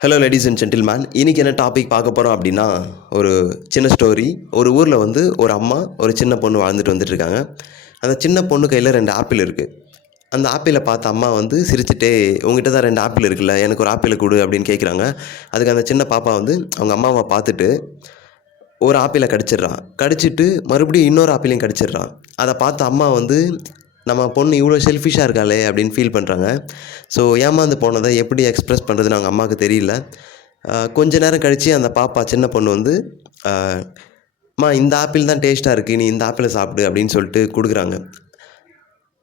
Hello ladies and gentleman இன்றைக்கி என்ன topic பார்க்க போகிறோம் அப்படின்னா ஒரு சின்ன ஸ்டோரி ஒரு ஊரில் வந்து ஒரு அம்மா ஒரு சின்ன பொண்ணு வாழ்ந்துட்டு வந்துட்டுருக்காங்க அந்த சின்ன பொண்ணு கையில் ரெண்டு ஆப்பிள் இருக்குது அந்த ஆப்பிளை பார்த்த அம்மா வந்து சிரிச்சுட்டே உங்ககிட்ட தான் ரெண்டு ஆப்பிள் இருக்குல்ல எனக்கு ஒரு ஆப்பிளை கொடு அப்படின்னு கேட்குறாங்க அதுக்கு அந்த சின்ன பாப்பா வந்து அவங்க அம்மாவை பார்த்துட்டு ஒரு ஆப்பிளை கடிச்சிடுறான் கடிச்சிட்டு மறுபடியும் இன்னொரு ஆப்பிளையும் கடிச்சிடுறான் அதை பார்த்த அம்மா வந்து நம்ம பொண்ணு இவ்வளோ செல்ஃபிஷாக இருக்காளே அப்படின்னு ஃபீல் பண்ணுறாங்க ஸோ ஏமாந்து போனதை எப்படி எக்ஸ்ப்ரெஸ் பண்ணுறதுன்னு அவங்க அம்மாவுக்கு தெரியல. கொஞ்ச நேரம் கழித்து அந்த பாப்பா சின்ன பொண்ணு வந்து அம்மா இந்த ஆப்பிள் தான் டேஸ்ட்டாக இருக்குது நீ இந்த ஆப்பிளை சாப்பிடு அப்படின்னு சொல்லிட்டு கொடுக்குறாங்க.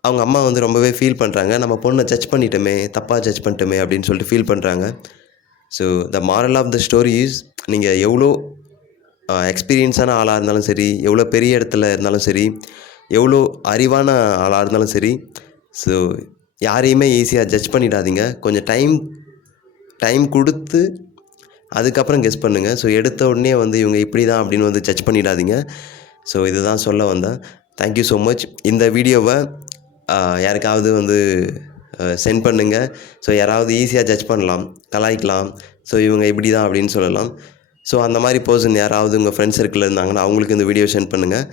அவங்க அம்மா வந்து ரொம்பவே ஃபீல் பண்ணுறாங்க நம்ம பொண்ணை ஜட்ஜ் பண்ணிட்டோமே தப்பாக ஜட்ஜ் பண்ணிட்டோமே அப்படின்னு சொல்லிட்டு ஃபீல் பண்ணுறாங்க so the moral of the story is நீங்கள் எவ்வளோ எக்ஸ்பீரியன்ஸான ஆளாக இருந்தாலும் சரி எவ்வளோ பெரிய இடத்துல இருந்தாலும் சரி எவ்வளோ அறிவான ஆளாக இருந்தாலும் சரி ஸோ யாரையுமே ஈஸியாக ஜட்ஜ் பண்ணிடாதீங்க. கொஞ்சம் டைம் டைம் கொடுத்து அதுக்கப்புறம் கெஸ் பண்ணுங்கள் ஸோ எடுத்த உடனே வந்து இவங்க இப்படி தான் அப்படின்னு வந்து ஜட்ஜ் பண்ணிடாதீங்க. ஸோ இதுதான் சொல்ல வந்தேன். தேங்க்யூ ஸோ மச் இந்த வீடியோவை யாருக்காவது வந்து சென்ட் பண்ணுங்கள் ஸோ யாராவது ஈஸியாக ஜட்ஜ் பண்ணலாம் கலாய்க்கலாம். ஸோ இவங்க இப்படி தான் அப்படின்னு சொல்லலாம். ஸோ அந்த மாதிரி பர்சன் யாராவது உங்கள் ஃப்ரெண்ட்ஸ் சர்க்கிளில் இருந்தாங்கன்னா அவங்களுக்கு இந்த வீடியோ சென்ட் பண்ணுங்கள்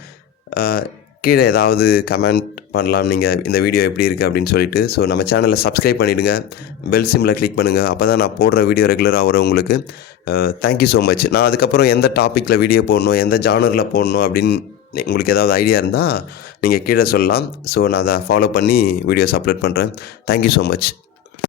கீழே ஏதாவது கமெண்ட் பண்ணலாம். நீங்கள் இந்த வீடியோ எப்படி இருக்குது அப்படின்னு சொல்லிட்டு. ஸோ நம்ம சேனலை சப்ஸ்கிரைப் பண்ணிவிடுங்க பெல் சிம்மில் கிளிக் பண்ணுங்கள் அப்போ தான் நான் போடுற வீடியோ ரெகுலராக வரும் உங்களுக்கு. தேங்க்யூ ஸோ மச் நான் அதுக்கப்புறம் எந்த டாப்பிக்கில் வீடியோ போடணும் எந்த ஜானரில் போடணும் அப்படின்னு உங்களுக்கு ஏதாவது ஐடியா இருந்தால் நீங்கள் கீழே சொல்லலாம். ஸோ நான் அதை ஃபாலோ பண்ணி வீடியோஸ் அப்லோட் பண்ணுறேன் தேங்க்யூ ஸோ மச்